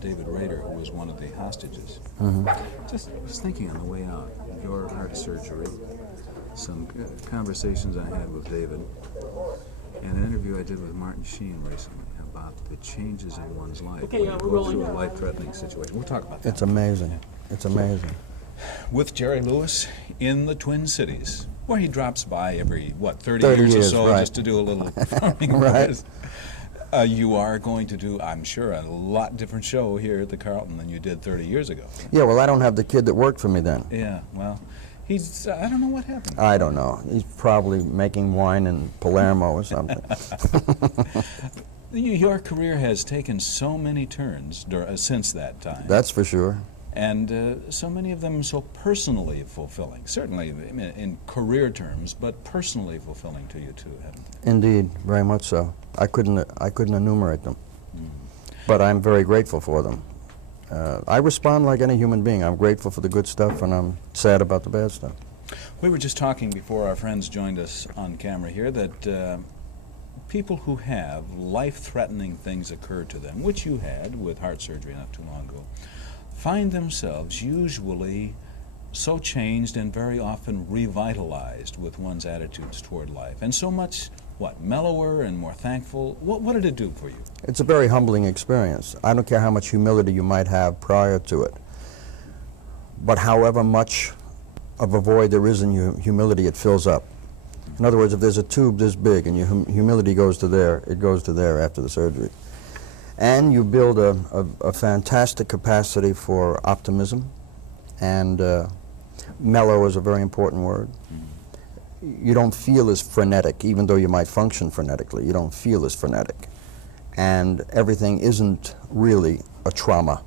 David Rader, who was one of the hostages. Just was thinking on the way out, your heart surgery, some conversations I had with David, and an interview I did with Martin Sheen recently about the changes in one's life when you go through a life-threatening situation. We'll talk about that. It's amazing. It's amazing. With Jerry Lewis in the Twin Cities, where he drops by every, 30 years or so, right. just to do a little farming. Right. You are going to do, I'm sure, a lot different show here at the Carlton than you did 30 years ago. Yeah, well, I don't have the kid that worked for me then. Yeah, well, he's, I don't know what happened. I don't know. He's probably making wine in Palermo or something. Your career has taken so many turns since that time. That's for sure. And so many of them so personally fulfilling, certainly in career terms, but personally fulfilling to you too, haven't they? Indeed, very much so. I couldn't enumerate them, but I'm very grateful for them. I respond like any human being. I'm grateful for the good stuff, and I'm sad about the bad stuff. We were just talking before our friends joined us on camera here that people who have life-threatening things occur to them, which you had with heart surgery not too long ago, find themselves usually so changed and very often revitalized with one's attitudes toward life, and so much, mellower and more thankful. What did it do for you? It's a very humbling experience. I don't care how much humility you might have prior to it, but however much of a void there is in your humility, it fills up. In other words, if there's a tube this big and your humility goes to there, it goes to there after the surgery. And you build a fantastic capacity for optimism, and mellow is a very important word. You don't feel as frenetic, even though you might function frenetically. You don't feel as frenetic. And everything isn't really a trauma.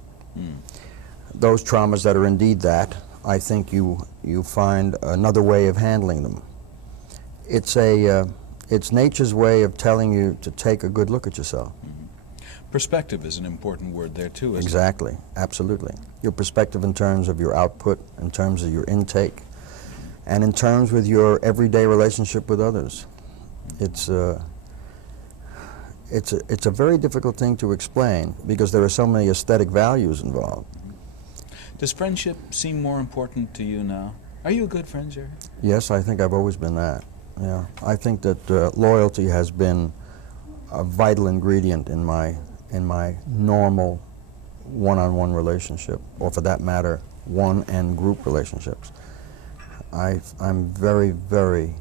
Those traumas that are indeed that, I think you find another way of handling them. It's nature's way of telling you to take a good look at yourself. Perspective is an important word there too, isn't Exactly, absolutely. Your perspective in terms of your output, in terms of your intake, and in terms with your everyday relationship with others. It's a very difficult thing to explain because there are so many aesthetic values involved. Does friendship seem more important to you now? Are you a good friend, Jerry? Yes, I think I've always been that. Yeah, I think that loyalty has been a vital ingredient in my normal one-on-one relationship, or for that matter, one and group relationships. I'm very, very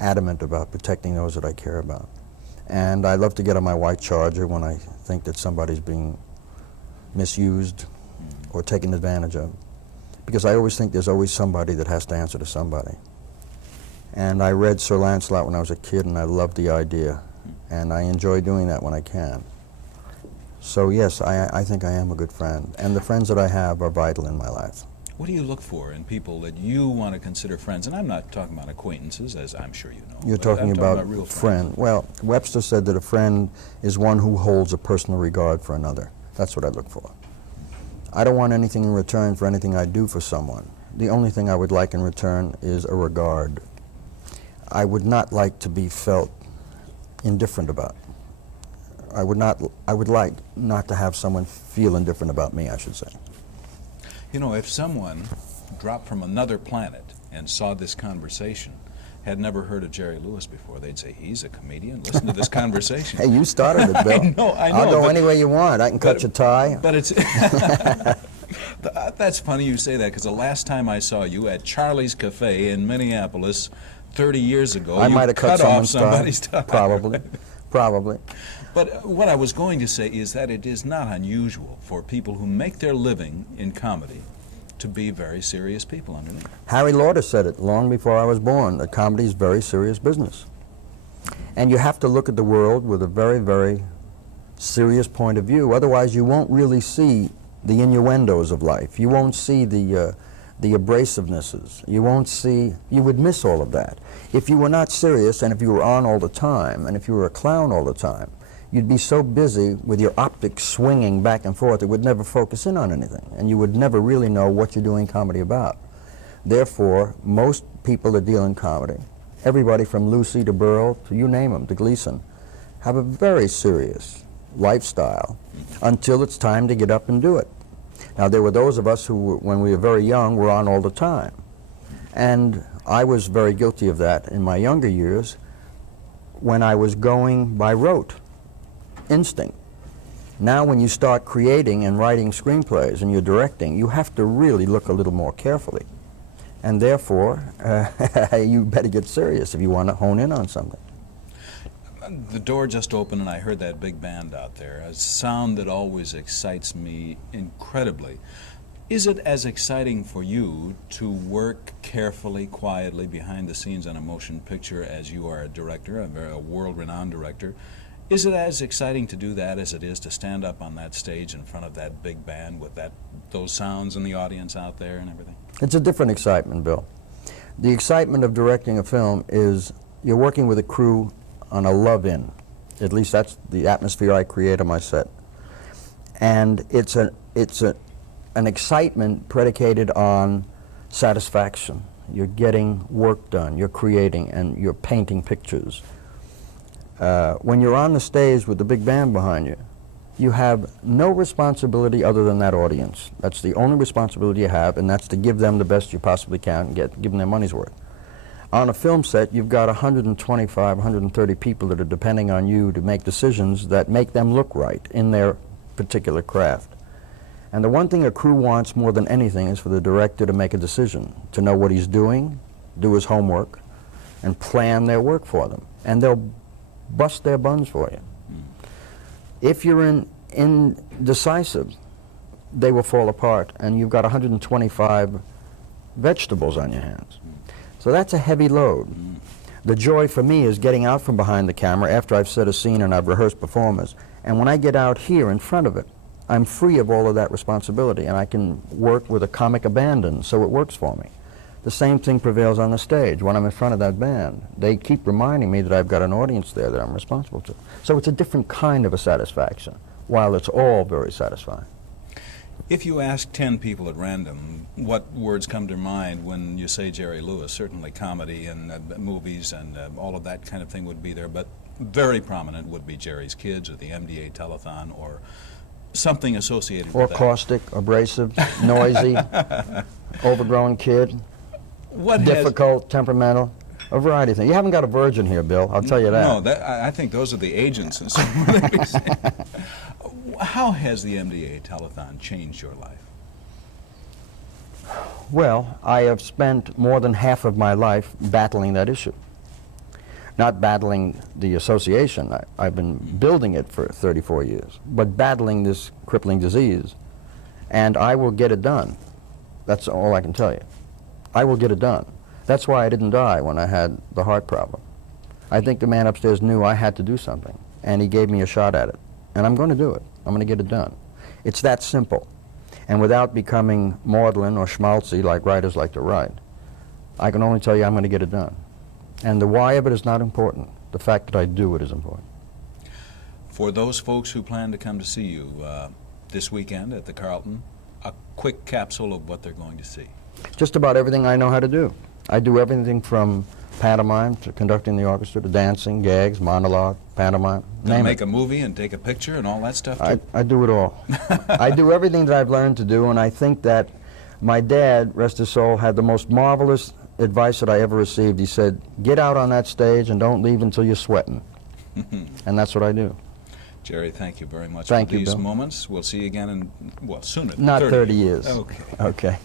adamant about protecting those that I care about. And I love to get on my white charger when I think that somebody's being misused or taken advantage of. Because I always think there's always somebody that has to answer to somebody. And I read Sir Lancelot when I was a kid, and I loved the idea. And I enjoy doing that when I can. So yes, I think I am a good friend. And the friends that I have are vital in my life. What do you look for in people that you want to consider friends? And I'm not talking about acquaintances, as I'm sure you know. You're talking about real friend. Well, Webster said that a friend is one who holds a personal regard for another. That's what I look for. I don't want anything in return for anything I do for someone. The only thing I would like in return is a regard. I would not like to be felt indifferent about. I would like not to have someone feel indifferent about me, I should say. You know, if someone dropped from another planet and saw this conversation, had never heard of Jerry Lewis before, they'd say, he's a comedian, listen to this conversation. Hey, you started it, Bill. I know. I'll go any way you want. I can cut your tie. But it's... That's funny you say that, because the last time I saw you at Charlie's Cafe in Minneapolis 30 years ago, I might have cut off somebody's tie. Probably. Probably. But what I was going to say is that it is not unusual for people who make their living in comedy to be very serious people underneath. Harry Lauder said it long before I was born, that comedy is very serious business. And you have to look at the world with a very, very serious point of view. Otherwise, you won't really see the innuendos of life. You won't see the abrasivenesses. You won't see, you would miss all of that. If you were not serious, and if you were on all the time, and if you were a clown all the time, you'd be so busy with your optics swinging back and forth, it would never focus in on anything, and you would never really know what you're doing comedy about. Therefore, most people that deal in comedy, everybody from Lucy to Burl to you name them, to Gleason, have a very serious lifestyle until it's time to get up and do it. Now, there were those of us who, when we were very young, were on all the time. And I was very guilty of that in my younger years when I was going by rote, instinct. Now, when you start creating and writing screenplays and you're directing, you have to really look a little more carefully. And therefore, you better get serious if you want to hone in on something. The door just opened and I heard that big band out there, a sound that always excites me incredibly. Is it as exciting for you to work carefully, quietly behind the scenes on a motion picture as you are a director, a world-renowned director? Is it as exciting to do that as it is to stand up on that stage in front of that big band with those sounds and the audience out there and everything? It's a different excitement, Bill. The excitement of directing a film is you're working with a crew on a love-in. At least that's the atmosphere I create on my set. And it's an excitement predicated on satisfaction. You're getting work done, you're creating, and you're painting pictures. When you're on the stage with the big band behind you, you have no responsibility other than that audience. That's the only responsibility you have, and that's to give them the best you possibly can and give them their money's worth. On a film set, you've got 125, 130 people that are depending on you to make decisions that make them look right in their particular craft. And the one thing a crew wants more than anything is for the director to make a decision, to know what he's doing, do his homework, and plan their work for them. And they'll bust their buns for you. If you're indecisive, they will fall apart, and you've got 125 vegetables on your hands. So that's a heavy load. The joy for me is getting out from behind the camera after I've set a scene and I've rehearsed performers, and when I get out here in front of it, I'm free of all of that responsibility, and I can work with a comic abandon, so it works for me. The same thing prevails on the stage when I'm in front of that band. They keep reminding me that I've got an audience there that I'm responsible to. So it's a different kind of a satisfaction, while it's all very satisfying. If you ask 10 people at random what words come to mind when you say Jerry Lewis, certainly comedy and movies and all of that kind of thing would be there, but very prominent would be Jerry's Kids or the MDA Telethon or something associated with that. Or caustic, abrasive, noisy, overgrown kid. Difficult, temperamental, a variety of things. You haven't got a virgin here, Bill, I'll tell you that. No, I think those are the agents. And so how has the MDA Telethon changed your life? Well, I have spent more than half of my life battling that issue. Not battling the association. I've been building it for 34 years, but battling this crippling disease. And I will get it done. That's all I can tell you. I will get it done. That's why I didn't die when I had the heart problem. I think the man upstairs knew I had to do something, and he gave me a shot at it. And I'm going to do it. I'm going to get it done. It's that simple. And without becoming maudlin or schmaltzy like writers like to write, I can only tell you I'm going to get it done. And the why of it is not important. The fact that I do it is important. For those folks who plan to come to see you this weekend at the Carlton, a quick capsule of what they're going to see. Just about everything I know how to do. I do everything from pantomime to conducting the orchestra to dancing, gags, monologue, pantomime. Make a movie and take a picture and all that stuff too? I do it all. I do everything that I've learned to do, and I think that my dad, rest his soul, had the most marvelous advice that I ever received. He said, get out on that stage and don't leave until you're sweating. And that's what I do. Jerry, thank you very much for these Bill. moments. We'll see you again in, well, sooner than Not 30 years. Okay. Okay.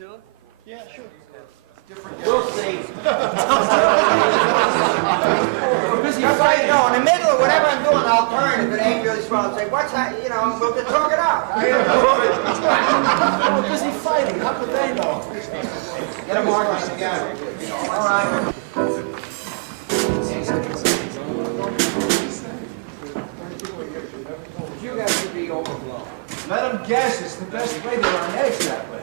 too? Yeah, sure. We'll see. Just like, in the middle of whatever I'm doing, I'll turn if it ain't really strong and say, what's that, we'll just talk it out. We're busy fighting. How could they know? Get them arguing together. All right. You guys should be overblown. Let them guess. It's the best way to learn eggs that way.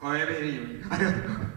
I am hearing you.